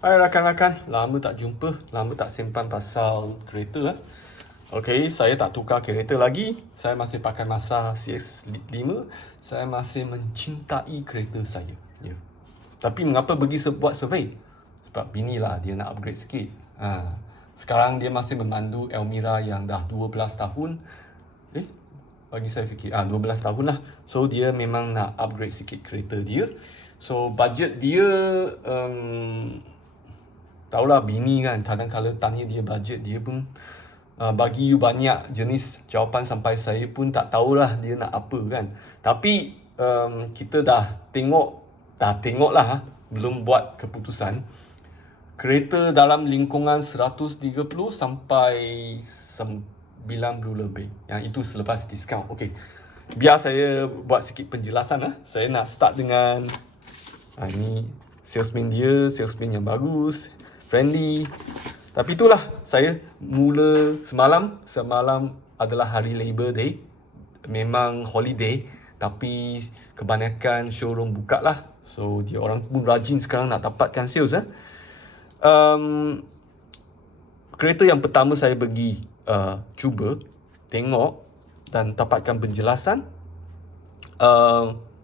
Hai rakan-rakan, lama tak jumpa, lama tak simpan pasal kereta lah. Okay, saya tak tukar kereta lagi. Saya masih pakai Mazda CX-5. Saya masih mencintai kereta saya. Ya. Tapi mengapa pergi buat survey? Sebab bini lah dia nak upgrade sikit. Sekarang dia masih memandu Elmira yang dah 12 tahun. Bagi saya fikir 12 tahun lah. So dia memang nak upgrade sikit kereta dia. So budget dia tahulah bini kan, kadang-kadang tanya dia budget, dia pun bagi you banyak jenis jawapan sampai saya pun tak tahulah dia nak apa kan. Tapi kita dah tengok lah, belum buat keputusan. Kereta dalam lingkungan 130 sampai 90 lebih. Yang itu selepas diskaun. Okey. Biar saya buat sikit penjelasan lah. Saya nak start dengan ini salesman dia, salesman yang bagus, friendly. Tapi itulah, saya mula semalam adalah hari Labor Day. Memang holiday, tapi kebanyakan showroom buka lah. So dia orang pun rajin sekarang nak dapatkan sales kereta yang pertama saya pergi cuba tengok dan dapatkan penjelasan.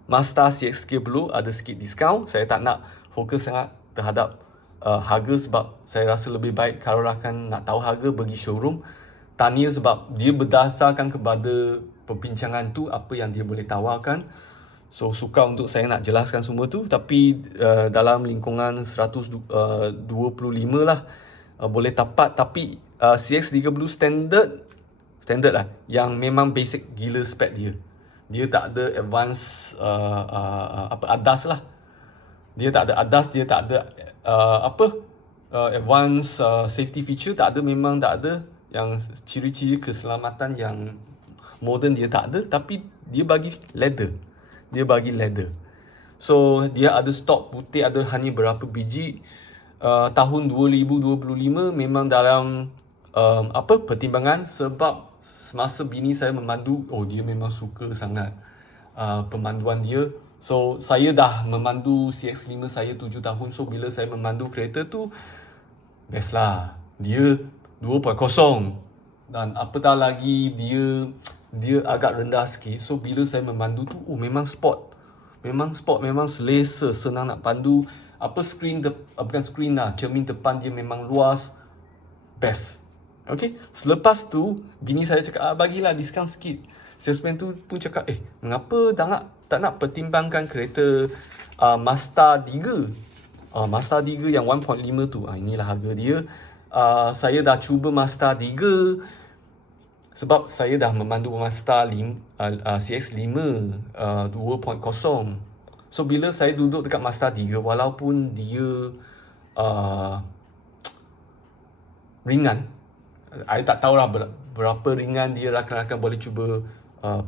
Mazda CX-30 ada sikit diskaun. Saya tak nak fokus sangat terhadap harga sebab saya rasa lebih baik kalau rakan nak tahu harga pergi showroom, tanya sebab dia berdasarkan kepada perbincangan tu apa yang dia boleh tawarkan. So suka untuk saya nak jelaskan semua tu, tapi dalam lingkungan 125 lah boleh dapat. Tapi CX-30 standard lah, yang memang basic gila spek dia. Dia tak ada advance ADAS lah. Dia tak ada ADAS, dia tak ada advance safety feature, tak ada, memang tak ada. Yang ciri-ciri keselamatan yang modern dia tak ada, tapi dia bagi leather. So dia ada stok putih, ada hanya berapa biji. Tahun 2025 memang dalam pertimbangan sebab semasa bini saya memandu, dia memang suka sangat pemanduan dia. So saya dah memandu CX-5 saya 7 tahun. So bila saya memandu kereta tu, best lah. Dia 2.0 dan apatah lagi dia agak rendah sikit. So bila saya memandu tu, memang sport, memang selesa, senang nak pandu. Bukan skrin lah, cermin depan dia memang luas, best. Okay, selepas tu bini saya cakap, bagilah diskaun sikit. Salesman tu pun cakap, mengapa tak nak pertimbangkan kereta Mazda 3. Mazda 3 yang 1.5 tu. Inilah harga dia. Saya dah cuba Mazda 3 sebab saya dah memandu Mazda CX-5 2.0. So bila saya duduk dekat Mazda 3, walaupun dia ringan, saya tak tahulah berapa ringan dia, rakan-rakan boleh cuba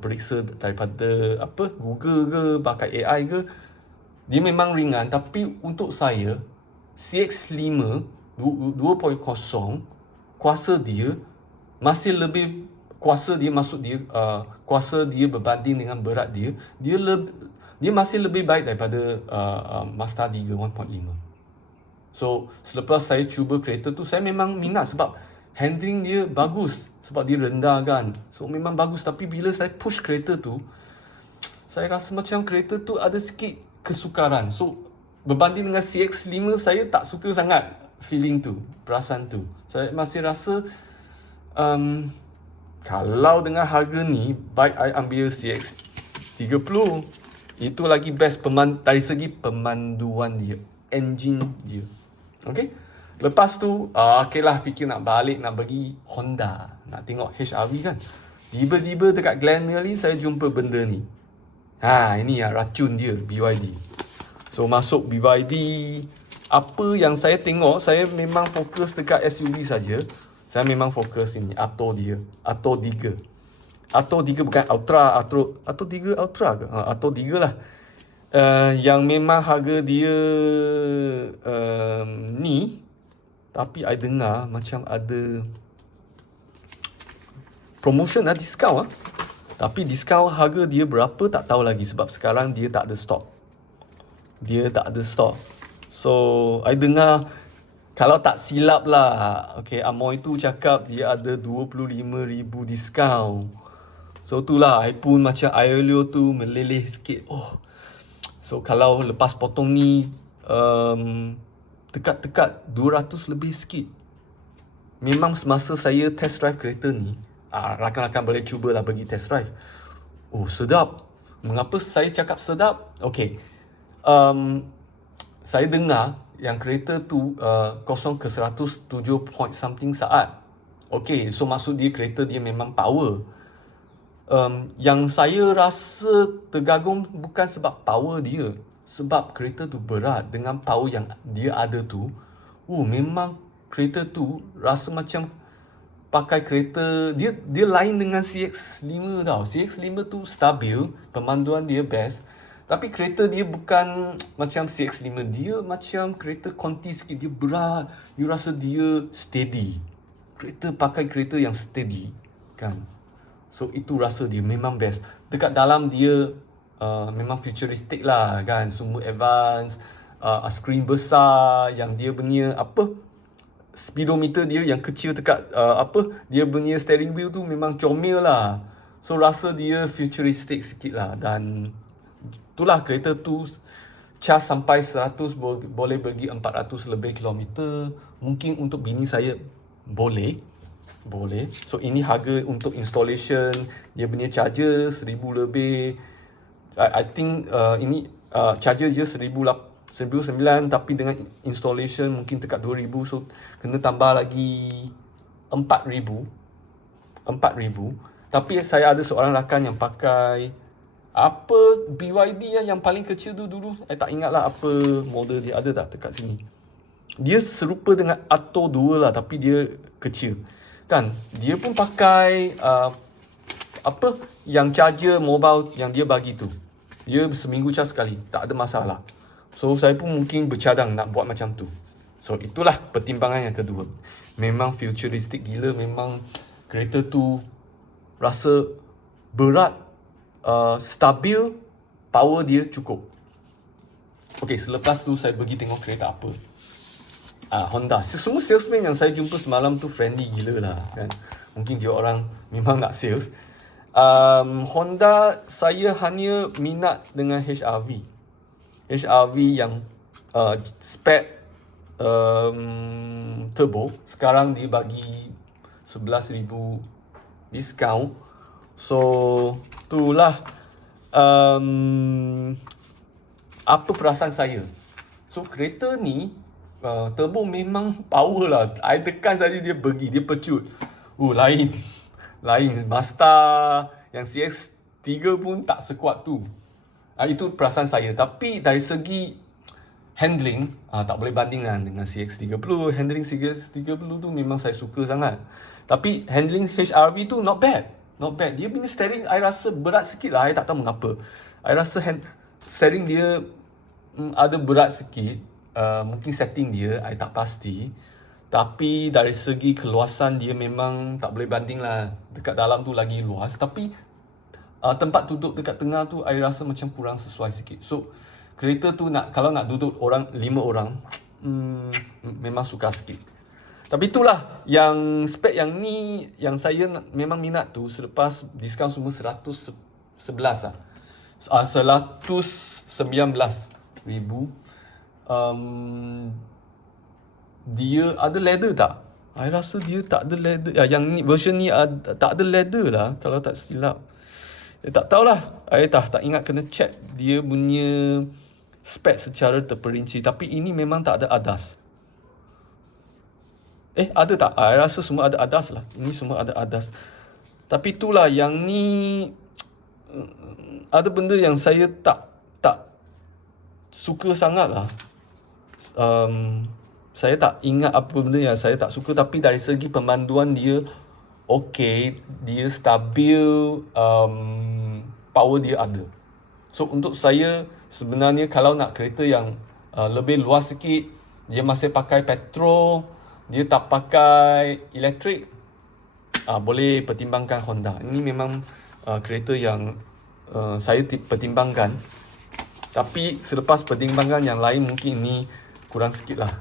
periksa daripada Google ke, pakai AI ke. Dia memang ringan, tapi untuk saya CX-5 2.0 kuasa dia masih lebih kuasa dia, kuasa dia berbanding dengan berat dia, dia masih lebih baik daripada Mazda 3 1.5. So selepas saya cuba kereta tu, saya memang minat sebab handling dia bagus, sebab dia rendah kan. So memang bagus. Tapi bila saya push kereta tu, saya rasa macam kereta tu ada sikit kesukaran. So berbanding dengan CX-5, saya tak suka sangat feeling tu, perasaan tu. Saya masih rasa kalau dengan harga ni, baik I ambil CX-30. Itu lagi best dari segi pemanduan dia, engine dia. Okay, lepas tu okeylah, fikir nak balik, nak bagi Honda, nak tengok HRV kan. Tiba-tiba dekat Glen Merlin saya jumpa benda ni. Ini racun dia, BYD. So masuk BYD, apa yang saya tengok, saya memang fokus dekat SUV saja. Saya memang fokus ini, Atto 3. Atto 3 bukan Ultra, Atto 3 Ultra ke? Atto 3 lah. Yang memang harga dia ni, tapi I dengar macam ada promotion lah, diskaun lah. Tapi diskaun harga dia berapa tak tahu lagi, sebab sekarang dia tak ada stok. So I dengar Kalau tak silap lah, okay, Amoy tu cakap dia ada 25,000 diskaun. So itulah, I pun macam Aurelio tu meleleh sikit. Oh, so kalau lepas potong ni, dekat-dekat 200 lebih sikit. Memang semasa saya test drive kereta ni, rakan-rakan boleh cubalah pergi test drive. Oh, sedap. Mengapa saya cakap sedap? Okay, saya dengar yang kereta tu kosong ke 107 point something saat. Okay, so maksud dia kereta dia memang power. Yang saya rasa tergagum bukan sebab power dia, sebab kereta tu berat dengan power yang dia ada tu. Memang kereta tu rasa macam pakai kereta dia lain dengan CX-5 tau. CX-5 tu stabil, pemanduan dia best. Tapi kereta dia bukan macam CX-5. Dia macam kereta konti sikit. Dia berat. You rasa dia steady. Pakai kereta yang steady. Kan? So itu rasa dia memang best. Dekat dalam dia memang futuristic lah kan. Semua advance. Screen besar. Yang dia punya speedometer dia yang kecil dekat dia punya steering wheel tu memang comel lah. So rasa dia futuristic sikit lah. Dan itulah kereta tu cas sampai 100 boleh pergi 400 lebih kilometer. Mungkin untuk bini saya boleh. So ini harga untuk installation. Dia punya charger 1,000 lebih. I think ini charger je 1,900, tapi dengan installation mungkin dekat 2,000. So kena tambah lagi 4,000. Tapi saya ada seorang rakan yang pakai BYD yang paling kecil tu dulu. Saya tak ingat lah apa model dia, ada tak dekat sini. Dia serupa dengan Atto 2 lah, tapi dia kecil. Kan, dia pun pakai yang charger mobile yang dia bagi tu. Dia seminggu cas sekali, tak ada masalah. So saya pun mungkin bercadang nak buat macam tu. So itulah pertimbangan yang kedua. Memang futuristic gila. Memang kereta tu rasa berat, stabil, power dia cukup. Okay, selepas tu saya pergi tengok kereta apa. Honda. Semua salesman yang saya jumpa semalam tu friendly gila lah kan. Mungkin dia orang memang nak sales. Honda, saya hanya minat dengan HRV yang spec turbo. Sekarang dia bagi 11,000 diskaun. So itulah apa perasaan saya. So kereta ni turbo memang power lah. I tekan saja dia pergi, dia pecut. Lain Mazda yang CX-3 pun tak sekuat tu. Itu perasaan saya. Tapi dari segi handling, tak boleh banding lah dengan CX-30. Handling CX-30 tu memang saya suka sangat. Tapi handling HRV tu not bad. Dia punya steering I rasa berat sikit lah. I tak tahu mengapa. I rasa steering dia ada berat sikit. Mungkin setting dia I tak pasti. Tapi dari segi keluasan dia memang tak boleh banding lah. Dekat dalam tu lagi luas. Tapi tempat duduk dekat tengah tu I rasa macam kurang sesuai sikit. So kereta tu kalau nak duduk 5 orang, memang suka sikit. Tapi itulah yang spek yang ni yang saya memang minat tu. Selepas diskaun semua 111 lah. 119,000. Dia ada leather tak? I rasa dia tak ada leather. Yang ni, version ni tak ada leather lah kalau tak silap. Tak tahulah. I tak ingat, kena check dia punya spek secara terperinci. Tapi ini memang tak ada ADAS. Ada tak? I rasa semua ada ADAS lah. Ini semua ada ADAS. Tapi itulah yang ni ada benda yang saya tak suka sangat lah. Saya tak ingat apa benda yang saya tak suka. Tapi dari segi pemanduan dia okay, dia stabil, power dia ada. So untuk saya sebenarnya kalau nak kereta yang lebih luas sikit, dia masih pakai petrol, dia tak pakai elektrik, boleh pertimbangkan Honda. Ini memang kereta yang saya pertimbangkan. Tapi selepas pertimbangan yang lain, mungkin ini kurang sikit lah.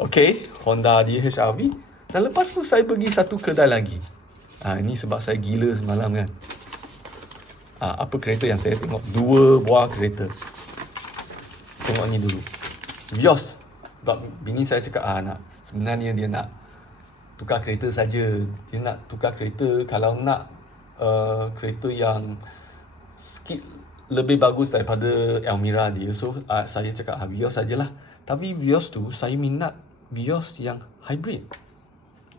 Okay, Honda dia HR-V. Dan lepas tu saya pergi satu kedai lagi. Ini sebab saya gila semalam kan. Apa kereta yang saya tengok? 2 buah kereta. Tengok ni dulu. Vios. Sebab bini saya cakap, sebenarnya dia nak tukar kereta saja. Dia nak tukar kereta kalau nak kereta yang sikit lebih bagus daripada Almera dia. So saya cakap Vios sajalah. Tapi Vios tu saya minat Vios yang hybrid.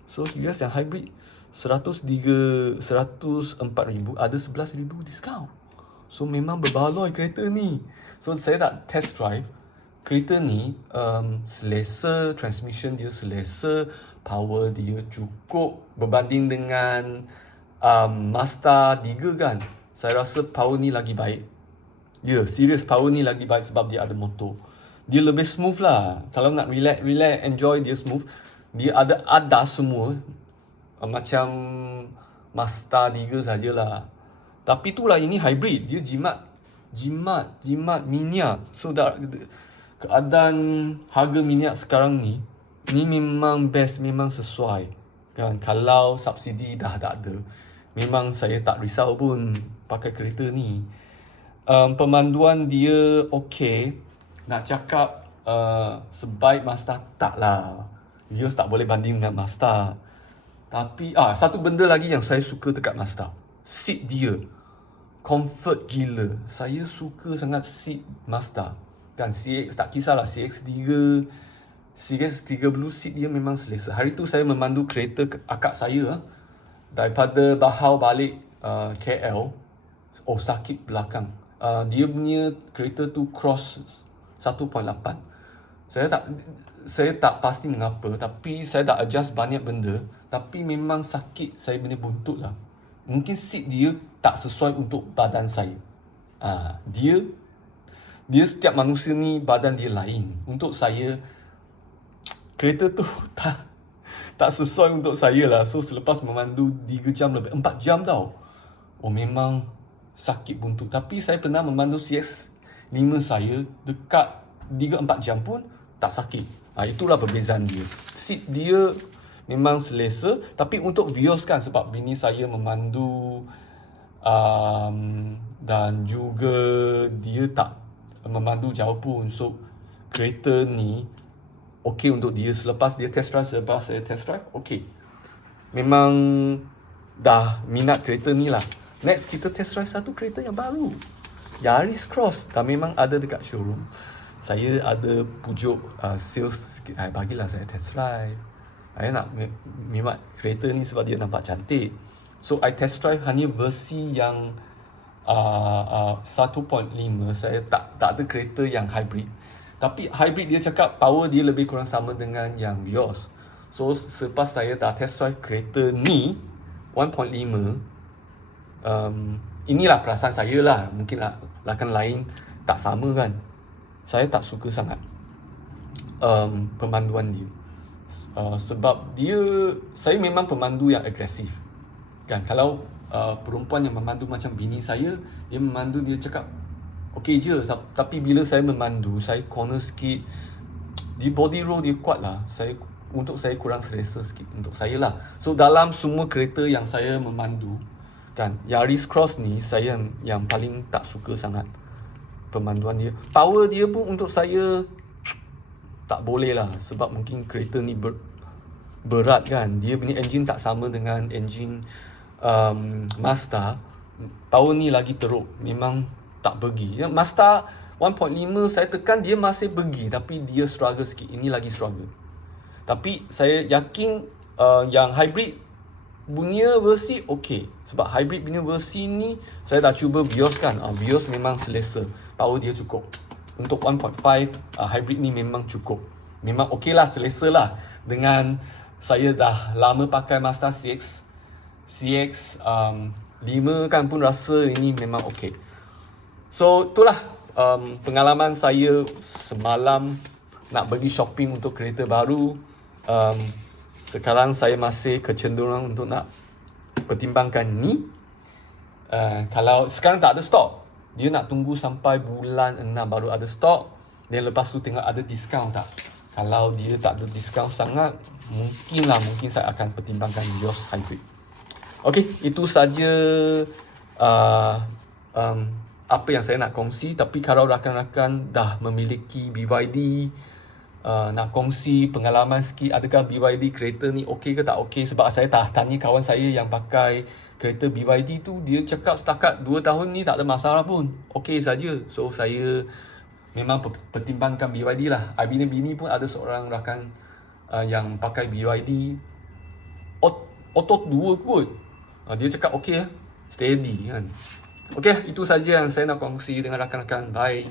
So Vios yang hybrid 104,000 ada 11,000 diskaun. So memang berbaloi kereta ni. So saya tak test drive. Kereta ni selesa, transmission dia selesa, power dia cukup berbanding dengan Mazda 3 kan. Saya rasa power ni lagi baik. Serius power ni lagi baik sebab dia ada motor. Dia lebih smooth lah. Kalau nak relax, enjoy, dia smooth. Dia ada semua. Macam Mazda 3 sajalah. Tapi itulah, ini hybrid. Dia jimat minyak. So keadaan harga minyak sekarang ni memang best, memang sesuai kan. Kalau subsidi dah tak ada, memang saya tak risau pun pakai kereta ni. Pemanduan dia okey. Nak cakap sebaik Mazda, taklah. Vios tak boleh banding dengan Mazda. Tapi satu benda lagi yang saya suka dekat Mazda, seat dia comfort gila. Saya suka sangat seat Mazda kan. CX tak kisahlah, CX-3 Blue seat dia memang selesa. Hari tu saya memandu kereta akak saya daripada Bahau balik KL. Sakit belakang. Dia punya kereta tu cross 1.8. Saya tak pasti mengapa, tapi saya dah adjust banyak benda, tapi memang sakit saya punya buntut lah. Mungkin seat dia tak sesuai untuk badan saya. Dia setiap manusia ni badan dia lain. Untuk saya kereta tu tak sesuai untuk saya lah. So selepas memandu 3 jam lebih, 4 jam tau. Memang sakit buntut. Tapi saya pernah memandu CX-5 saya dekat 3-4 jam pun tak sakit. Itulah perbezaan dia. Seat dia memang selesa. Tapi untuk Vios kan, sebab bini saya memandu dan juga dia tak memandu jauh pun. So kereta ni okey untuk dia. Selepas saya test drive, okey. Memang dah minat kereta ni lah. Next kita test drive satu kereta yang baru, Yaris Cross. Dah memang ada dekat showroom. Saya ada pujuk sales sikit, bagilah saya test drive. Saya nak minat kereta ni sebab dia nampak cantik. So I test drive hanya versi yang 1.5. Saya tak ada kereta yang hybrid. Tapi hybrid dia cakap power dia lebih kurang sama dengan yang Vios. So selepas saya dah test drive kereta ni 1.5, inilah perasaan saya lah. Mungkin lakan lain tak sama kan. Saya tak suka sangat pemanduan dia. Sebab saya memang pemandu yang agresif kan. Kalau perempuan yang memandu macam bini saya, dia memandu, dia cakap okey je. Tapi bila saya memandu, saya corner sikit, di body roll dia kuat lah. Untuk saya kurang selesa sikit untuk saya lah. So dalam semua kereta yang saya memandu kan, Yaris Cross ni saya yang paling tak suka sangat pemanduan dia. Power dia pun untuk saya tak boleh lah. Sebab mungkin kereta ni berat kan. Dia punya enjin tak sama dengan enjin Mazda. Power ni lagi teruk. Memang tak pergi. Yang Mazda 1.5 saya tekan dia masih pergi, tapi dia struggle sikit. Ini lagi struggle. Tapi saya yakin yang hybrid punya versi okey. Sebab hybrid punya versi ni saya dah cuba Vios kan. Vios memang selesa. Power dia cukup. Untuk 1.5 hybrid ni memang cukup. Memang okey lah, selesa lah. Dengan saya dah lama pakai Mazda CX 5 kan, pun rasa ini memang okey. So itulah pengalaman saya semalam nak pergi shopping untuk kereta baru. Sekarang saya masih kecenderungan untuk nak pertimbangkan ni. Kalau sekarang tak ada stok, dia nak tunggu sampai bulan 6 baru ada stok. Dan lepas tu tengok ada diskaun tak. Kalau dia tak ada diskaun sangat, mungkin saya akan pertimbangkan Vios Hybrid. Okey, itu saja apa yang saya nak kongsi. Tapi kalau rakan-rakan dah memiliki BYD, nak kongsi pengalaman sikit, adakah BYD kereta ni okey ke tak okey? Sebab saya tanya kawan saya yang pakai kereta BYD tu, dia cakap setakat 2 tahun ni tak ada masalah pun, okey saja. So saya memang pertimbangkan BYD lah. Bini pun ada seorang rakan yang pakai BYD auto 2 kot. Dia cakap okey lah, steady kan. Okey, itu saja yang saya nak kongsi dengan rakan-rakan. Bye.